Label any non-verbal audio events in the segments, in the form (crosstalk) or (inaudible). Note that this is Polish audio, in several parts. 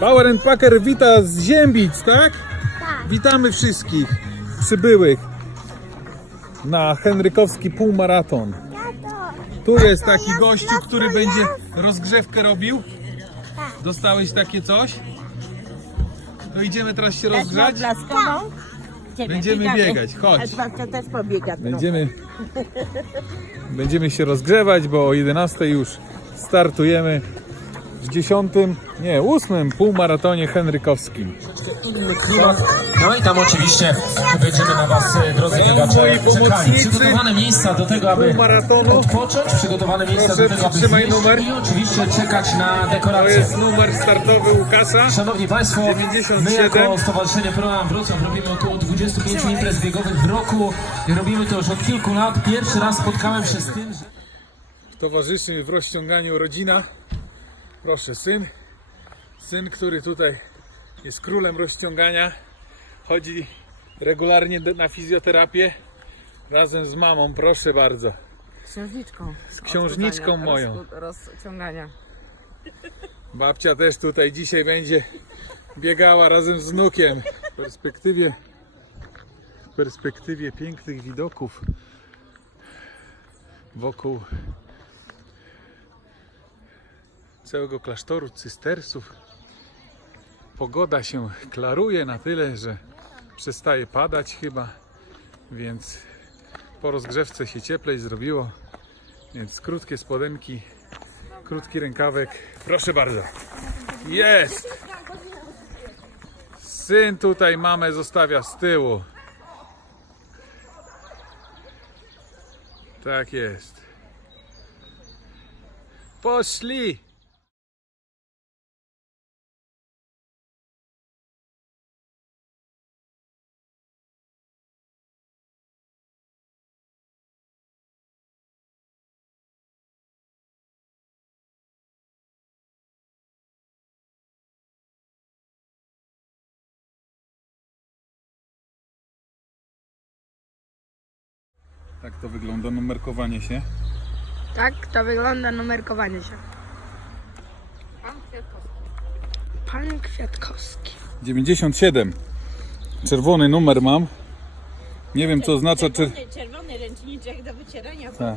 Power and Packer wita z Ziębic, tak? Tak. Witamy wszystkich przybyłych na Henrykowski półmaraton. Tato. Tu jest taki gościu, który będzie rozgrzewkę robił. Tak. Dostałeś takie coś? To idziemy teraz się rozgrzać? Blaskową? Idziemy, Będziemy biegać, chodź. A babcia też pobiega. trochę. Będziemy, (laughs) będziemy się rozgrzewać, bo o 11 już startujemy w 10, nie, 8 półmaratonie henrykowskim. inny klimat. No i tam oczywiście będziemy na Was, e, drodzy biegacze, czekali. Przygotowane miejsca do tego, aby odpocząć, przygotowane miejsca Proszę, do tego, aby zjeść numer. i oczywiście czekać na To dekoracje. jest numer startowy Łukasza. Szanowni Państwo, my 97. jako Stowarzyszenie Program Wrocław robimy około 25 imprez biegowych w roku i robimy to już od kilku lat. Pierwszy raz spotkałem się z tym, że... Towarzyszy mi w rozciąganiu rodzina. Proszę, syn. Syn, który tutaj jest królem rozciągania. Chodzi regularnie na fizjoterapię razem z mamą, proszę bardzo. Księżniczką. Z księżniczką moją. Roz, rozciągania. Babcia też tutaj dzisiaj będzie biegała razem z wnukiem. W perspektywie, w perspektywie pięknych widoków wokół całego klasztoru cystersów. Pogoda się klaruje na tyle, że przestaje padać chyba, więc po rozgrzewce się cieplej zrobiło. Więc krótkie spodenki, krótki rękawek. Proszę bardzo. Jest! Syn tutaj mamę zostawia z tyłu. Tak jest. Poszli! Tak to wygląda numerkowanie się. Tak, to wygląda numerkowanie się. Pan Kwiatkowski. 97. Czerwony numer mam. Nie wiem co oznacza czer... Czerwony, czerwony ręczniczek do wycierania. tak.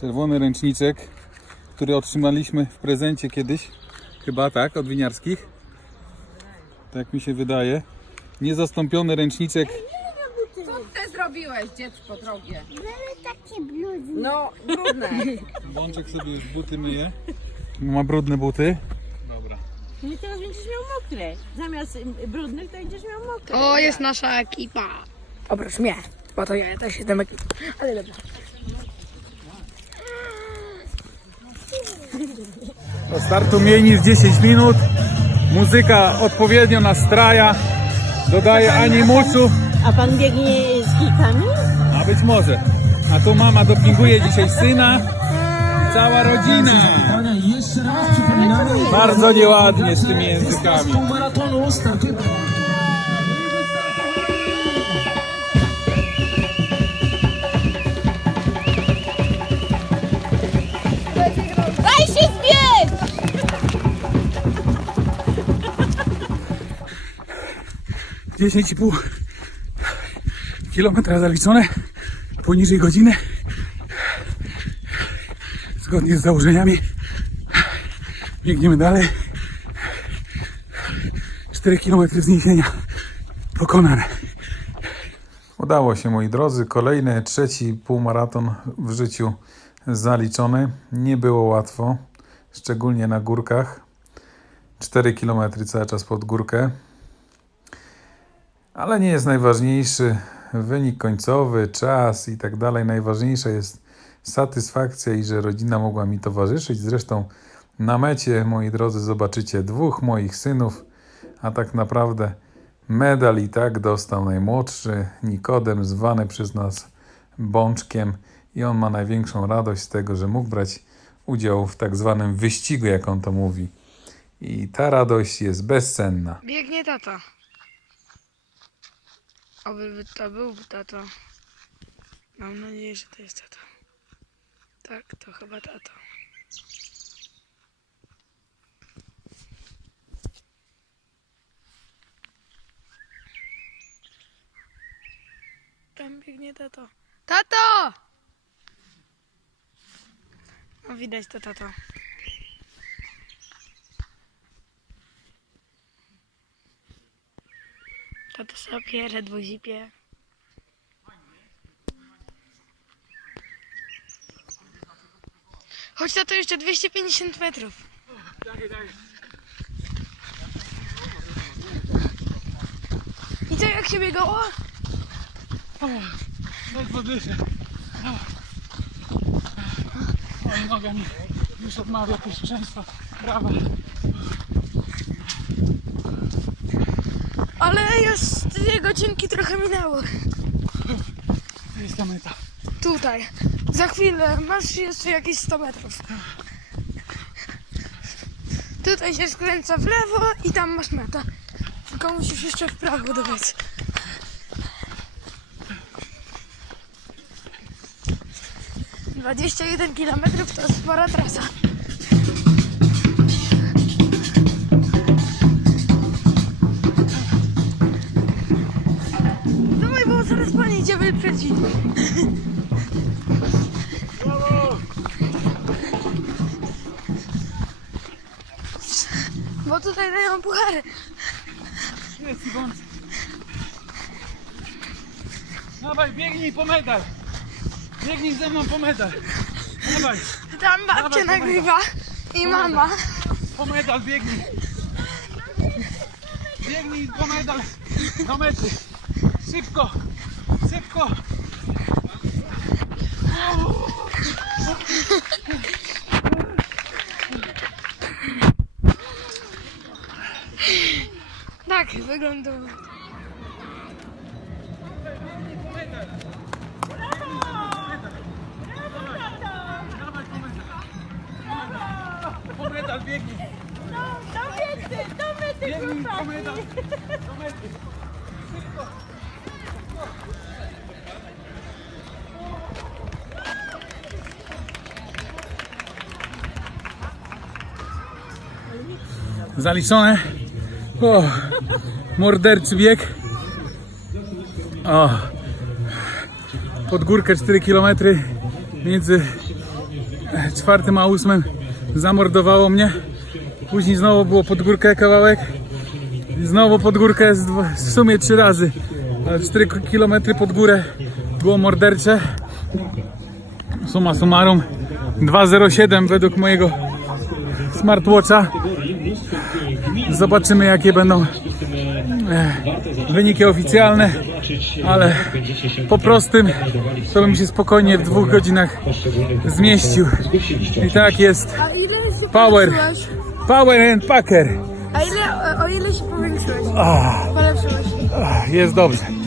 czerwony ręczniczek, który otrzymaliśmy w prezencie kiedyś. Chyba tak, od winiarskich. Tak mi się wydaje. Niezastąpiony ręczniczek. Zrobiłeś, dziecko drogie. Były takie bluzy. No, brudne. (laughs) Bączek sobie już buty myje. Ma brudne buty. Dobra. I teraz będziesz miał mokre. Zamiast y, brudnych, to będziesz miał mokre. To jest nasza ekipa. Oprócz mnie, bo to ja też jestem ekipą. Ale dobra. Do startu mniej niż 10 minut. Muzyka odpowiednio nastraja. Dodaje animusu. A pan biegnie z kijkami? A być może. A tu mama dopinguje dzisiaj syna. Cała rodzina. Jeszcze raz przypominamy... Bardzo nieładnie z tymi językami. Z półmaratonu startuje... Daj się zbiec! Dziesięć i pół kilometra zaliczone. Poniżej godziny. Zgodnie z założeniami. Biegniemy dalej. 4 km zniesienia pokonane. Udało się moi drodzy. Kolejny, trzeci półmaraton w życiu zaliczony. Nie było łatwo, szczególnie na górkach. 4 km cały czas pod górkę. Ale nie jest najważniejszy wynik końcowy, czas i tak dalej. Najważniejsza jest satysfakcja i że rodzina mogła mi towarzyszyć. Zresztą na mecie, moi drodzy, zobaczycie dwóch moich synów, a tak naprawdę medal i tak dostał najmłodszy Nikodem, zwany przez nas Bączkiem i on ma największą radość z tego, że mógł brać udział w tak zwanym wyścigu, jak on to mówi. I ta radość jest bezcenna. Biegnie tata. Oby to był tato. Mam nadzieję, że to jest tato. Tak, to chyba tato. Tam biegnie tato. Tato! No widać to tato. Tato sobie ledwo zipie. Chodź tato jeszcze 250 metrów. I co jak się biegało? Noga mi już odmawia posłuszeństwa. Ale już dwie godzinki trochę minęło. To jest ta meta. Tutaj. Za chwilę masz jeszcze jakieś 100 metrów. Tutaj się skręca w lewo i tam masz metę. Tylko musisz jeszcze w prawo dobiec. Dwadzieścia jeden kilometrów to spora trasa. Wyprzedzić. Bo tutaj dają puchary. Jest. Dawaj, biegnij po medal. Biegnij ze mną po medal. Dawaj, Tam babcia Dawaj, nagrywa i mama. po medal biegnij. Biegnij po medal do mety. Szybko, szybko. Tak, wygląda. Po medal biegnij. Do mety, do mety, Biegnij chłopaki. medal do mety. Zaliczone. O, morderczy bieg. O, pod górkę 4 km między czwartym a ósmym zamordowało mnie. Później znowu było pod górkę kawałek. Znowu pod górkę w sumie trzy razy. Ale 4 km pod górę było mordercze. Suma summarum 2.07 według mojego smartwatcha. Zobaczymy jakie będą e, wyniki oficjalne, ale po prostym to bym się spokojnie w dwóch godzinach zmieścił. I tak jest. Power. Power and Packer. A ile, o, o ile się powiększyłeś? Polepszyłeś. Jest dobrze.